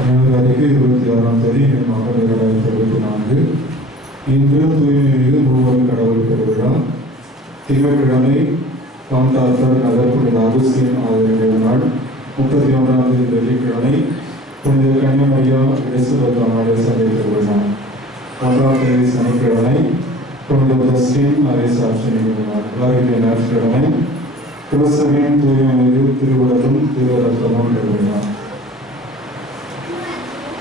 அறிக்கை 26ஆம் தேதி மகன் 2024 இன்று தூய்மைமிகு மூவர் கடவுள் பெருவிழா. திங்கட்கிழமை காந்தாத்தர் நகர் புனித அகுஸ்தீன் ஆதரவு நாள். 31ஆம் தேதி வெள்ளிக்கிழமை புனித கன்னிமரியா எலிசபெத் அம்மாளுடைய சபை பெருவிழா. 1ஆம் தேதி சனிக்கிழமை புனித அகஸ்தீன் அரைசாட்சி நிகழ்வு நாள். வருகிற ஞாயிற்றுக்கிழமை கிறிஸ்துவின் தூய்மைமிகு திருவுடலும் திருரத்தமும் பெருவிழா.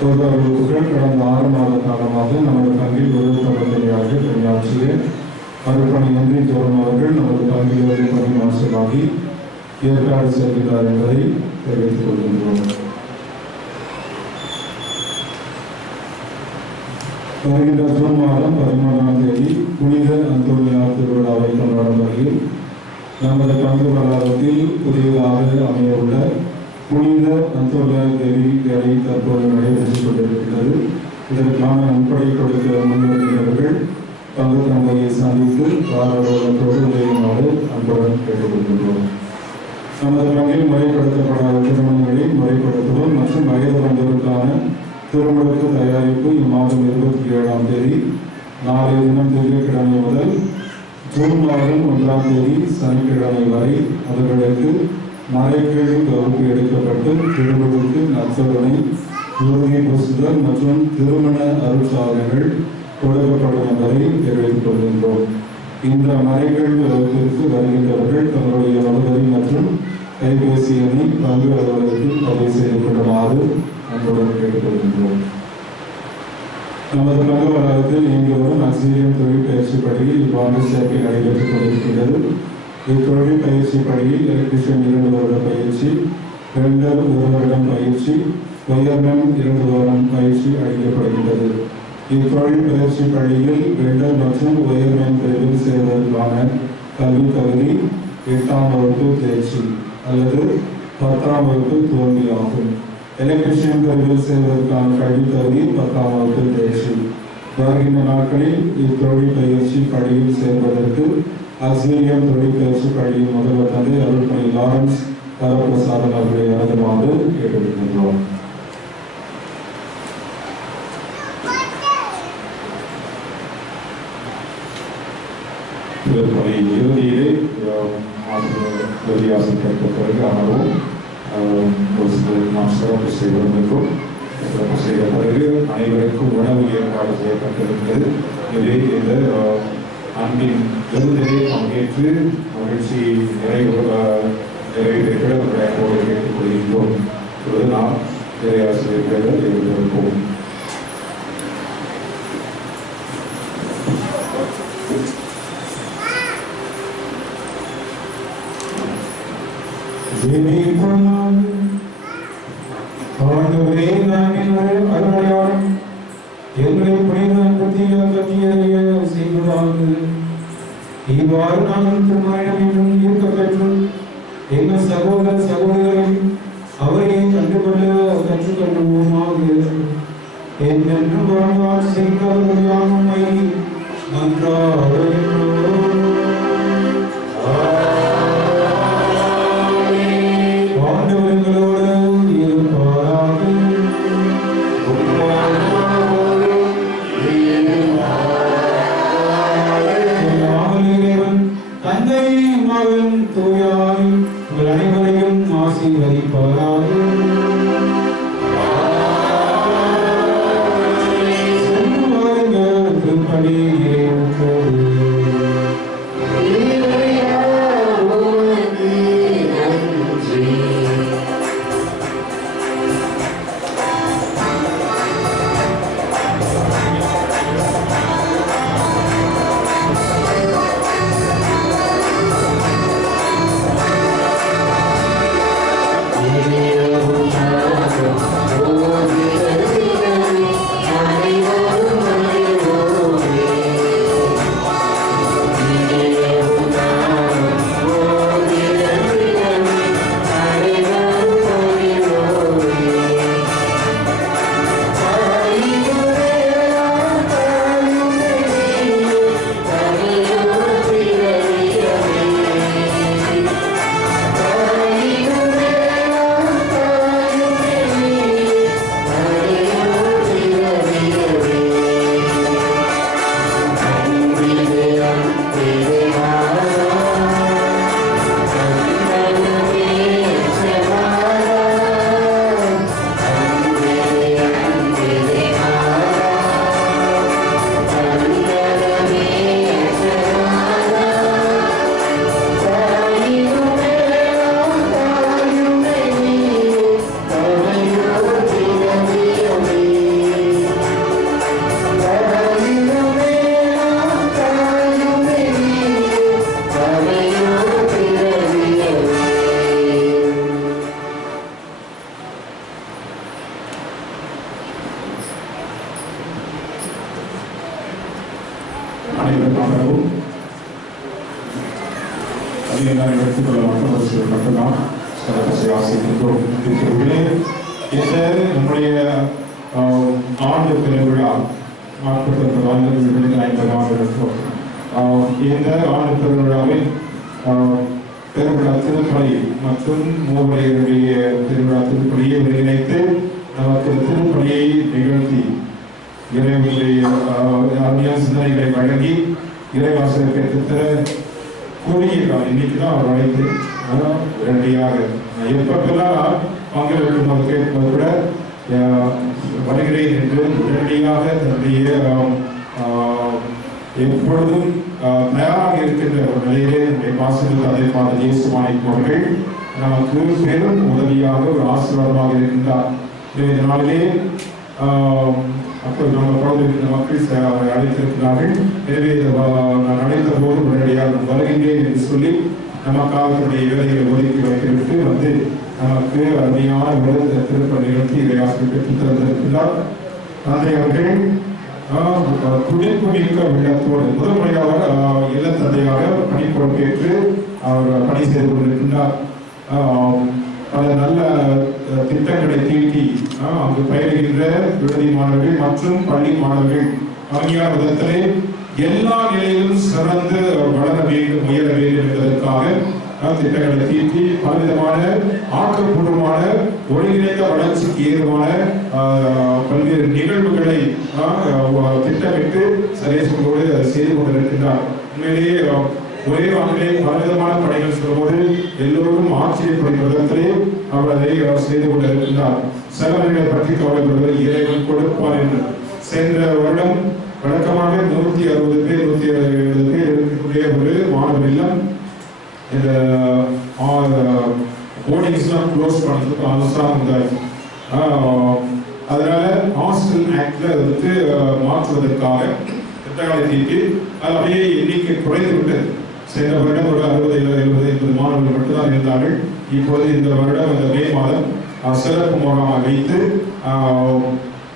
கடந்த 6 மாத காலமாக நமது பங்கில் ஒரு தளத்திலேயாக பணியாற்றிய அருப்பணியின்றி தோறும் அவர்கள் நமது பங்கிலிருந்து பணி மாற்றமாகி ஏற்காடு செல்கிறார் என்பதை தெரிவித்துக் கொள்கின்றோம். வருகின்ற ஜூன் மாதம் 13ஆம் தேதி புனித அந்தோனியார் திருவிழாவை கொண்டாடும் வகையில் நமது பங்கு வளாகத்தில் புதியதாக அமையவுள்ள புனித அந்தோனியார் தேவி வேலை தற்போது நடைபெற்றுக் கொண்டிருக்கிறது. இதற்கான நன்கொடை கொடுக்க முன்வருகிறவர்கள் பங்கு தந்தையை சந்தித்து காரணத்தோடு உதவியுமாறு அன்புடன் கேட்டுக்கொள்கின்றோம். நமது பங்கில் முறைப்படுத்தப்படாத திருமணங்களை முறைப்படுத்துவோம் மற்றும் வயது வந்தோருக்கான திருமணக்கு தயாரிப்பு இம்மாதம் 27ஆம் தேதி நாளைய தினம் திங்கட்கிழமை முதல் ஜூன் மாதம் 1ஆம் தேதி சனிக்கிழமை வரை அவர்களுக்கு மறைக்கேள்வி வகுப்பு எடுக்கப்பட்டு திருமணத்துக்கு நற்சோதனை உறுதி பூசுதல் மற்றும் திருமண அருட்சாதனைகள் கொடுக்கப்படும் என்பதை தெரிவித்துக் கொள்கின்றோம். இந்த மறைக்கேள்வி வகுப்பிற்கு வருகின்றவர்கள் தங்களுடைய முகவரி மற்றும் கைபேசி எண்ணை பங்கு அலுவலகத்தில் பதிவு செய்து கொள்ளுமாறு அன்புடன் கேட்டுக்கொள்கின்றோம். நமது பங்கு வளாகத்தில் இங்கு வரும் அசிரியம் தொழில் பயிற்சி பள்ளியில் இவ்வாண்டு சேர்க்கை நடைபெற்றுக் கொண்டிருக்கிறது. இத்தொழில் பயிற்சி பள்ளியில் எலக்ட்ரிஷியன் 2 வருட பயிற்சி, வெல்டர் 1 வருடம் பயிற்சி, ஒயர்மேன் 2 வாரம் பயிற்சி அளிக்கப்படுகின்றது. இத்தொழில் பயிற்சி பள்ளியில் வெல்டர் மற்றும் ஒயர்மேன் பிரிவில் சேர்வதற்கான கல்வி தகுதி 8ஆம் வகுப்பு தேர்ச்சி அல்லது 10ஆம் வகுப்பு தோல்வி ஆகும். எலக்ட்ரிஷியன் பிரிவில் சேர்வதற்கான கல்வி தகுதி 10ஆம் வகுப்பு தேர்ச்சி. வருகின்ற நாட்களில் இத்தொழில் பயிற்சி பள்ளியில் சேர்வதற்கு ஆசிரியம் தொழில் பயிற்சி பள்ளியின் முதல்வர் தந்தை அருள்மணி லாரன்ஸ் வரப்பிரசாதன் அவர்களை அணுகுமாறு கேட்டுக்கொள்கின்றோம். திருப்பணி இறுதியிலே ஆசிரியர் கேட்க பிறகு அமர்வும் ஒரு சிலர் நாம் சிறப்பு செய்வதற்கும் சிறப்பு செய்த பிறகு அனைவருக்கும் உணவு ஏற்பாடு செய்யப்பட்டிருக்கிறது. இதே இந்த அன்பின் விருந்திலே பங்கேற்று மகிழ்ச்சி நிறைவேற்ற விளையாட்டோடு கேட்டுக் கொள்கின்றோம். இப்பொழுது நாம் இறையாசிரியர்கள் எழுதியிருப்போம். ஆண்டவரே, நாங்கள் அருளையாடும் எங்களை புனித பற்றிய செய்வதாக இவ்வாறு நாங்கள் திருமணம் என்றும் ஈர்க்க பெற்றும் எங்கள் சகோதர சகோதரர்கள் அவரையே கண்டுகொள்ள கற்றுக்கொள்வோமாக. என்றென்று வாழ்வாட்சி செய்கிறவர்களாக உம்மை நன்றாடுகின்றோம். திருப்படி அனைவருக்காகவும் அதிகாரம் எடுத்துக்கொள்ள மாட்டோம் ஒரு சிலர் மட்டும்தான் சிறப்பை ஆசிரியர்களோம். இந்த நம்முடைய ஆண்டு பெருவிழா 49 ஆண்டுகள் 50 ஆண்டுகளுக்கும் இந்த ஆண்டு பெருவிழாவில் பெருவிழா திருப்பலி மற்றும் மூவரையுடைய திருவிழா திருப்பலியை ஒருங்கிணைத்து நமக்கு திருப்பலியை நிகழ்த்தி இறைவனுடைய அருமையான சிந்தனைகளை வழங்கி இறைவாசலை பெற்றுத்தர கூறியிருக்கார். இன்னைக்கு தான் அவர் அழைத்து உடனடியாக எப்பெல்லாம் பங்கேற்கும் போது கேட்பது கூட வருகிறேன் என்று உடனடியாக தன்னுடைய எப்பொழுதும் தயாராக இருக்கின்ற ஒரு நிலையிலே நம்முடைய பாசத்தில் அதை பார்த்த இயேசுமானிக் அவர்கள் நமக்கு பெரும் உதவியாக ஒரு ஆசீர்வாதமாக இருக்கின்றார். இந்த நாளிலே அப்போது நம்ம குழந்தைகிற மக்கள் அவரை அழைத்திருக்கிறார்கள். எனவே நான் அழைத்த போது உடனடியாக வருகின்றேன் என்று சொல்லி நமக்காக தன்னுடைய வேலைகளை ஒதுக்கி வைத்துவிட்டு வந்து நமக்கு அருமையான விருது திருப்பணி நிகழ்த்தி இறையாசிரியர் பெற்றுத் தந்திருக்கிறார். தந்தை அவர்கள் துடிப்பு மிக்க உள்ளத்தோடு முதல் முறையாக இல்ல தந்தையாக பணி பொறுப்பேற்று அவர் பணி செய்து கொண்டிருக்கின்றார். பல நல்ல திட்டங்களை தீட்டி அங்கு பயிர்கின்ற விடுதி மாணவர்கள் மற்றும் பள்ளி மாணவர்கள் ஆகியோர் விதத்திலே எல்லா நிலையிலும் சிறந்து வளர வேண்டும் முயல வேண்டும் என்பதற்காக திட்டங்களை தீட்டி பலவிதமான ஆக்கப்பூர்வமான ஒருங்கிணைந்த வளர்ச்சிக்கு ஏதுவான பல்வேறு நிகழ்வுகளை திட்டமிட்டு சரேசனோடு செய்து கொண்டிருக்கின்றார். உண்மையிலேயே ஒரே ஆண்டிலே பலவிதமான பணிகள் சொல்லும்போது எல்லோரும் ஆச்சரியப்படும் விதத்திலே அவர் அதை செய்து கொண்டிருக்கின்றார். செலவுகளை பற்றி கவலைப்படுவது இறைவன் கொடுப்பார் என்று சென்ற வருடம் வழக்கமாக 160 பேர் 170 பேர் இருக்கக்கூடிய ஒரு மாணவர் இல்லம் இந்த போர்டிங்ஸ்லாம் க்ளோஸ் பண்ணுறதுக்கு அரசாங்கம் உண்டாச்சு. அதனால ஹாஸ்டல் ஆக்ட்ல வந்துட்டு மாற்றுவதற்காக திட்டங்களை தீட்டி அது அப்படியே எண்ணிக்கை குறைந்து விட்டது. சென்ற வருடம் ஒரு 60-70 மாணவர்கள் மட்டும்தான் இருந்தார்கள். இப்போது இந்த வருடம் இந்த மே மாதம் சிறப்பு முகாமாக வைத்து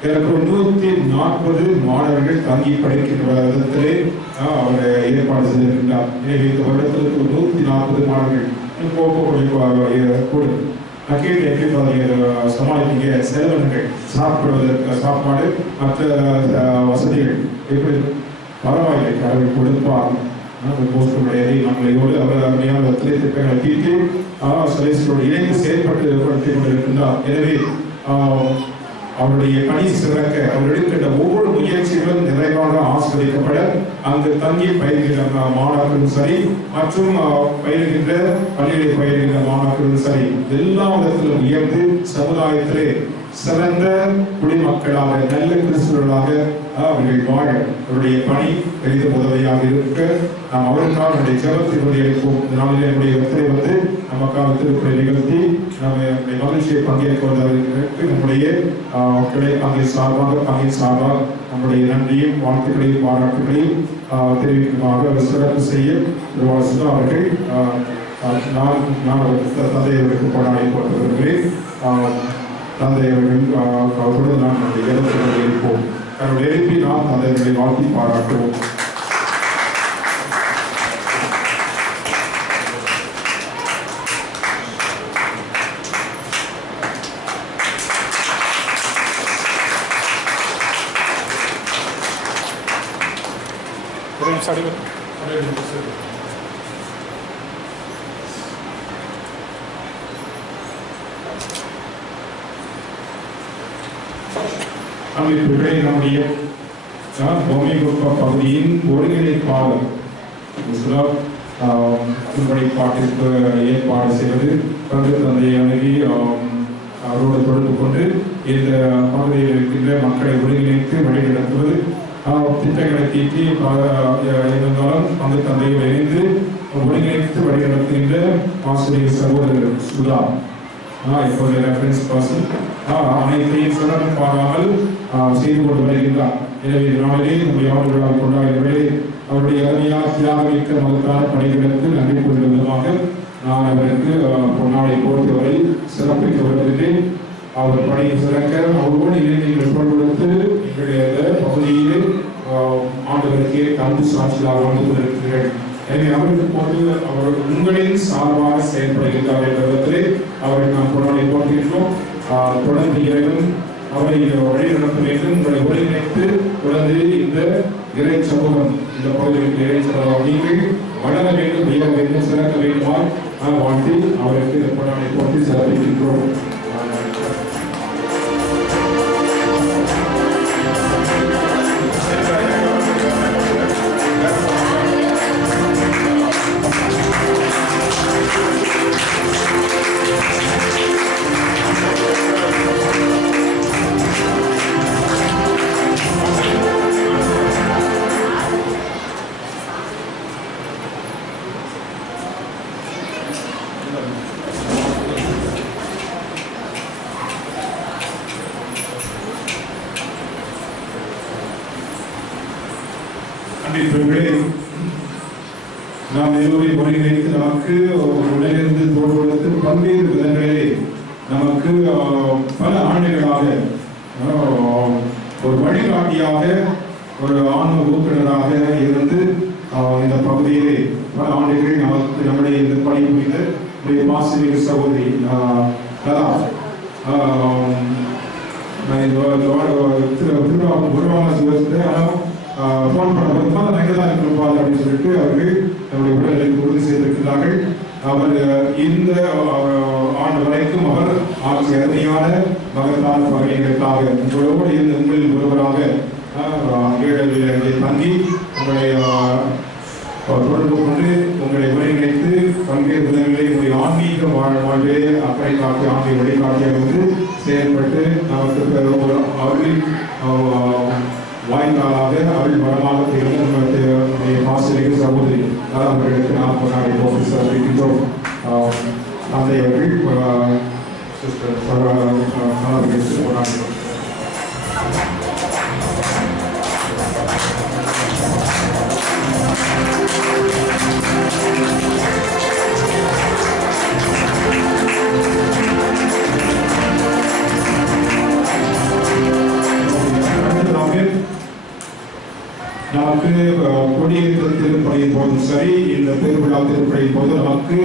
140 மாணவர்கள் தங்கி படிக்கின்ற விதத்திலே அவர் ஏற்பாடு செய்திருக்கின்றார். எனவே இந்த வருடத்திற்கு 140 மாணவர்கள் கூடும். நான் கேட்டு எப்படி சமாளிப்பீங்க? செலவினங்கள் சாப்பிடுவதற்கு சாப்பாடு மற்ற வசதிகள் எப்படி? பரவாயில்லை, கடவுள் கொடுப்பார். நம்மளையோடு அவர் அருமையான வத்திரை திட்டங்களை தீட்டி சலேசனோடு இணைந்து செயல்பட்டு கொண்டிருக்கின்றார். எனவே அவருடைய பணி சிறக்க அவர் எடுக்கின்ற ஒவ்வொரு முயற்சிகளும் நிறைவாக ஆஸ்வதிக்கப்பட அங்கு தங்கி பயிர்கின்ற மாணாக்கரும் சரி மற்றும் பயிர்கின்ற பள்ளிகளை பயிர்கின்ற மாணாக்கரும் சரி எல்லா விதத்திலும் உயர்ந்து சமுதாயத்திலே சிறந்த குடிமக்களாக நல்ல கிறிஸ்துவர்களாக அவர்கள் வாழ அவருடைய பணி பெரிதும் உதவியாக இருக்க நாம் அவருக்காக நம்முடைய ஜெபத்தில் உறுதியளிப்போம். இந்த நாளில் என்னுடைய ஒருத்தரை வந்து நமக்காக திருப்பலை நிகழ்த்தி நம்முடைய மகிழ்ச்சியை பங்கேற்பதற்கு நம்முடைய கிளை பங்கின் சார்பாக நம்முடைய நன்றியும் வாழ்த்துக்களையும் பாராட்டுகளையும் தெரிவிக்குமாறு சிறப்பு செய்ய அவர்கள் நான் தந்தையர்களுக்கு கொண்டாடி போட்டு வருகிறேன். தந்தையர்கள் தொடர்ந்து நான் நம்முடைய இடத்தில் இருப்போம். தன்னுடைய எழுப்பி நாம் தந்தையர்களை வாழ்த்தி பாராட்டுவோம். அமைப்புகளை நம்முடைய பொம்மைகுப்ப பகுதியின் ஒருங்கிணைப்பாளர் பாட்டிற்கு ஏற்பாடு செய்வது தந்தை தந்தையை அணுகி அவரோடு தொடர்பு கொண்டு இந்த பகுதியில் இருக்கின்ற மக்களை ஒருங்கிணைத்து வழிநடத்துவது திட்டங்களை தீட்டி இருந்தாலும் அந்த தந்தையை இணைந்து ஒருங்கிணைத்து வழிநடத்துகின்ற ஆசிரியர் சகோதரர் சுதா இப்போது ரெஃபரன்ஸ் பர்சன் அனைத்தையும் சிறப்பு பாராமல் செய்து கொண்டு வருகின்றார். எனவே நாளிலே நம்முடைய ஆண்டு விழாவை கொண்டாடுகிறே அவருடைய அருமையான தியாகமிக்க மகத்தான பணிகளுக்கு நன்றி கூறும் விதமாக நான் அவருக்கு பொன்னாடை போர்த்தவரை சிறப்பிக்க வருகின்றேன். அவர் பணியை சிறக்க அவரோடு நீங்கள் பொருள் கொடுத்து எங்களுடைய பகுதியில் ஆண்டவருக்கே தந்து சாட்சியாக வாழ்ந்து கொண்டிருக்கிறீர்கள். எனவே அவருக்கு போட்டு அவர் உங்களின் சார்பாக செயல்படுகின்றார் என்ற விதத்திலே அவரை நாம் கொண்டாடி போட்டிருக்கிறோம். தொடர்ந்து இறைவன் அவரை வழி நடத்த வேண்டும். உங்களை ஒருங்கிணைத்து தொடர்ந்து இந்த இறை சமூகம், இந்த பகுதியில் இறை சமூகம் நீங்கள் வளர வேண்டும், உயர வேண்டும், சிறக்க வேண்டுமா வாழ்த்தி அவருக்கு கொண்டாடி போட்டி சிறப்பிக்கின்றோம். நாம் எல்லோரையும் ஒருங்கிணைத்து நமக்கு உலகிலிருந்து தோல்வதற்கு பல்வேறு விதங்களிலே நமக்கு பல ஆண்டுகளாக ஒரு வழிகாட்டியாக ஒரு ஆன்ம ஊக்குனராக இருந்து இந்த பகுதியிலே பல ஆண்டுகள் நமக்கு நம்முடைய இந்த பணி புரிந்த மாசிமிகு சகோதரி லதா போன் பண்ணும்போது தான் எங்கதான் இருப்பாங்க அப்படின்னு சொல்லிட்டு அவர்கள் நம்முடைய உடலுக்கு உறுதி செய்திருக்கிறார்கள். அவர் இந்த ஆண்டு வரைக்கும் அவர் ஆட்சி அருமையான மகத்தான பணிகளுக்காக உங்களோடு இருந்து உங்களில் ஒருவராக ஏழவில் தங்கி உங்களை தொடர்பு கொண்டு உங்களை ஒருங்கிணைத்து பல்வேறு விதங்களில் உங்களுடைய ஆன்மீக வாழ்வே அக்கறை காட்டி ஆன்மீக வழிகாட்டியாக வந்து செயல்பட்டு நமக்கு அவர்கள் வாய்க்காலாக அவள் வளமாக திகழ்ந்து ஆசிரியர் சகோதரி அவர்களுக்கு நாம் கொண்டாடி போட்டு சிறப்பிக்கின்றோம். தந்தை அவர்கள் கொண்டாடுகிறோம். நமக்கு கொடியேற்ற திருப்பணியின் போதும் சரி, இந்த திருவிழா திருப்பணியின் போது நமக்கு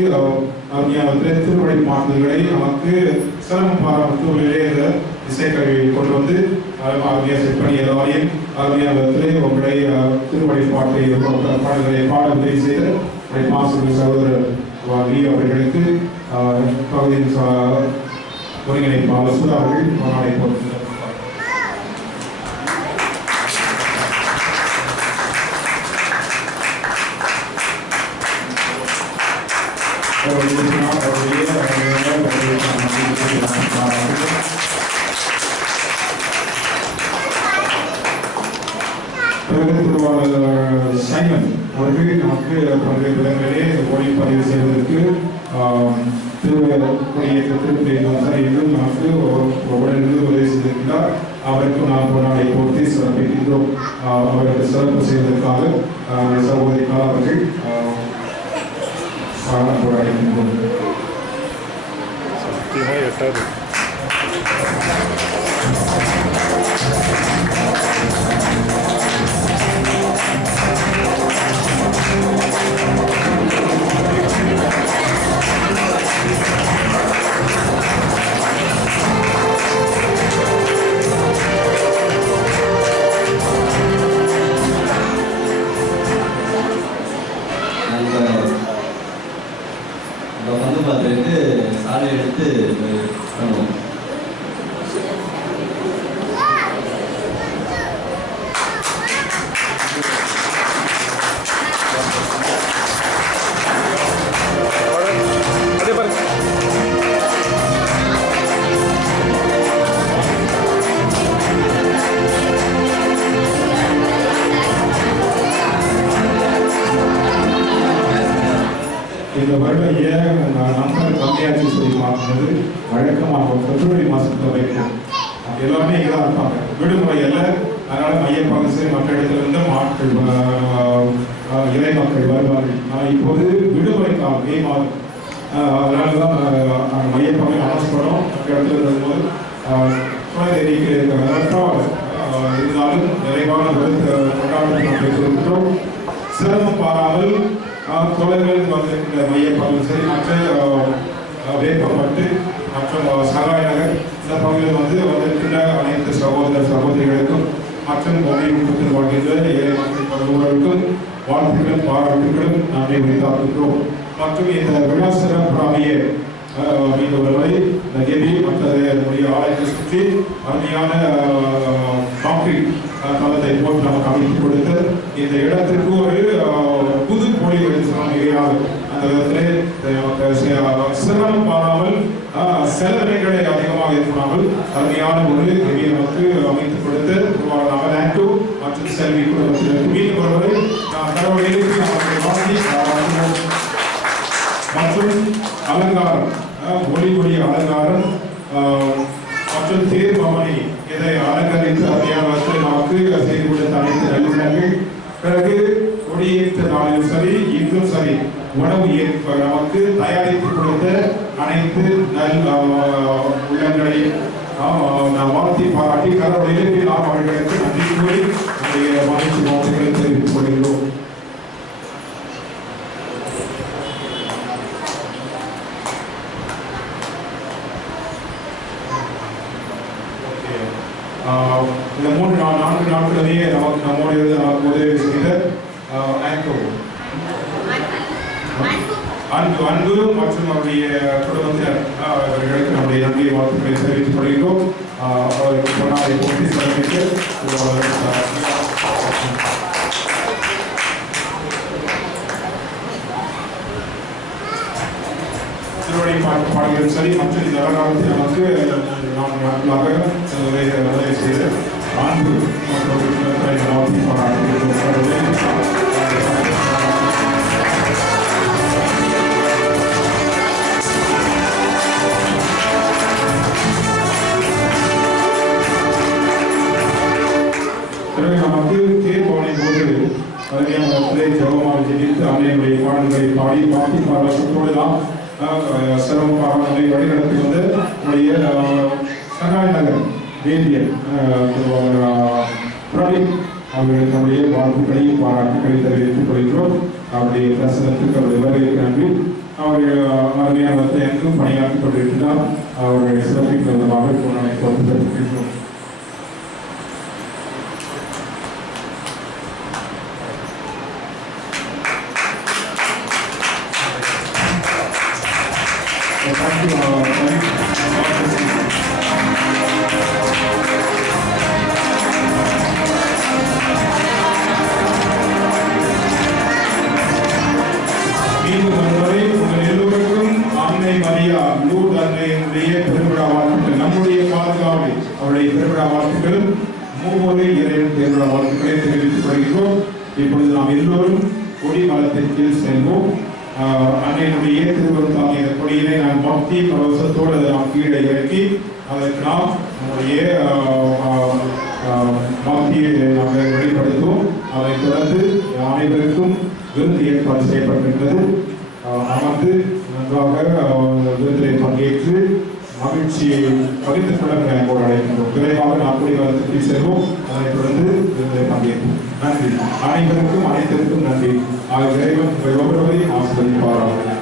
திருப்பணி பாடல்களை நமக்கு சிரமம் பாராமத்தூரிலே இந்த இசைக்கருவியை கொண்டு வந்து அருமையாக செட் பண்ணி எல்லாரையும் அருமையான உங்களுடைய திருப்பணி பாடல்களை பாட உதவி செய்த மாசு சகோதரர் அவர்களுக்கு பகுதியின் ஒருங்கிணைப்பாளர் சுதா அவர்கள் கொண்டாடி போட்டுள்ளார். சைமன் அவர்கள் நமக்கு பல்வேறு இடங்களிலே ஒளிப்பதிவு செய்வதற்கு கொடியேற்ற திருப்பதியும் நமக்கு உடனிருந்து உதவி செய்திருக்கிறார். அவருக்கு நாம் கொண்டாடி போட்டி சிறப்பிக்கின்றோம். அவருக்கு சிறப்பு செய்வதற்காக சகோதரி அவர்கள் போராடுகின்றோம். வந்து பார்த்துட்டு சாலை எடுத்து பண்ணுவோம். இந்த வருடைய நண்பர் தந்தையாட்சி சொல்லி மாற்றினது வழக்கமாக பிப்ரவரி மாதத்தில் வைக்கும். எல்லாருமே இங்கே தான் இருப்பாங்க, விடுமுறை அல்ல. அதனால மையப்பாங்க சரி மற்ற இடத்துல இருந்து ஆட்கள் இறை மக்கள் வருவார்கள். ஆனால் இப்போது விடுமுறை காலம் மே மாதம், அதனால தான் மையப்பாங்க அனௌன்ஸ் பண்ணோம். மற்ற இடத்துல இருக்கும்போது குழந்தைக்கு இருந்தாலும் நிறைவான கொண்டாட்டம் நாம் வைத்திருக்கிறோம். சிரமம் பாராமல் தொலைவில் வந்திருக்கின்ற மையப்பகுதி சரி மற்ற வேப்பப்பட்டு மற்றும் சகாய நகர் இந்த பகுதியில் வந்திருக்கின்ற அனைத்து சகோதர சகோதரிகளுக்கும் மற்றும் பொம்மைக்குத்தில் வாழ்கின்ற ஏழை மக்கள் பலருக்கும் வாழ்த்துக்களும் பாராட்டுகளும் நன்றி உரித்தாக்குகிறோம். மற்றும் இந்த விழா சிறப்பாகிய மீனவர்களை நெகிழி மற்ற ஆலயத்தை சுற்றி அருமையான கான்கிரீட் தளத்தை போட்டு நமக்கு அமைத்து கொடுத்து இந்த இடத்திற்கு ஒரு புது பொழி எடுத்து அந்த விதத்தில் சிரமம் பாராமல் செலவினங்களை அதிகமாக இருக்கிறார்கள். அருமையான ஒரு எளிய நமக்கு அமைத்து கொடுத்து நகராண்டு மற்றும் செல்வி குடும்பத்திற்கு மீனவர்களை கடவுளுக்கு நமக்கு வாழ்த்தி பாராட்டுவோம். மற்றும் அலங்காரம் ஒளி அலங்காரம் மற்றும் தேர் பவனி இதை அலங்கரித்து அருமையானவற்றை நமக்கு செய்து கொடுத்த அனைத்து நல்லுள்ளங்கள். பிறகு கொடியேற்ற நாளிலும் சரி இன்றும் சரி உணவு ஏற்ப நமக்கு தயாரித்து கொடுத்த அனைத்து நல் உள்ளங்களை நாம் வாழ்த்தி பாராட்டி கடவுளிலே நாம் அவர்களுக்கு நன்றி கூறி நம்முடைய மகிழ்ச்சி வாழ்த்துக்களை தெரிவித்துக் கொள்கிறோம். இந்த 3-4 நாட்களே நமக்கு நம்மோடு உதவி செய்த அன்பு மற்றும் அவருடைய குடும்பத்தினர் அவர்களுக்கு நம்முடைய நன்றியை வாழ்த்துக்களை தெரிவித்துக் கொள்கிறோம். அவருக்கு பொன்னாடை போட்டி சிறப்பித்து திருவடி பாடல்கள் சரி மற்றும் இந்த காலத்தில் நமக்கு 4 நாட்களாக உதவி செய்த அன்பு மற்றும் பாராட்டுகிறோம். நமக்கு தேர்பவனை போது அருமையான ஜெபமாக ஜெபித்து அன்னையுடைய பாடல்களை பாடி பாட்டி பாடத்தோடு தான் சிரமம் பாடல்களை வழிநடத்தி வந்து நம்முடைய சகாய நகர் வேதியர் பிரதீப் அவர்களுக்கு நம்முடைய வாழ்த்துக்களையும் பாராட்டுக்களை தெரிவித்துக் கொள்கிறோம். அவருடைய பிரசனத்துக்கு அவருடைய வருகைக்கு நன்றி. அவர்கள் அருமையானவற்றை எங்கும் பணியாற்றிக் கொண்டிருக்கிறார். அவர்களை சிறப்பிக்கும் விதமாக பொருளை கொடுத்திருக்கின்றோம். நம்முடைய பாதுகாவலை அவருடைய பெருவிழா வாழ்த்துக்களும் மூவரை இறைவன் பெருவிழா வாழ்த்துக்களை தெரிவித்துக் கொள்கிறோம். இப்பொழுது நாம் எல்லோரும் கொடி மரத்தின் கீழ் செல்வோம். அன்னையினுடைய திருவருத்தாகிய கொடியினை நாம் பக்தி பரவசத்தோடு நாம் கீழே இறக்கி அதற்கு நாம் நம்முடைய பக்தியை நாங்கள் வெளிப்படுத்துவோம். அதைத் தொடர்ந்து அனைவருக்கும் விருந்து ஏற்பாடு செய்யப்பட்டிருக்கிறது. அமர்ந்து நன்றாக விருந்திலே பங்கேற்று மகிழ்ச்சியை பகிர்ந்து கொள்ள நாங்கள் அழைக்கின்றோம். விரைவாக நாம் குடிகாலத்துக்கு செல்வோம். அதைத் தொடர்ந்து விருந்திலே பங்கேற்போம். நன்றி அனைவருக்கும் அனைத்திற்கும் நன்றி. இறைவன் ஒவ்வொருவரையும் ஆசிரியப்பாராக.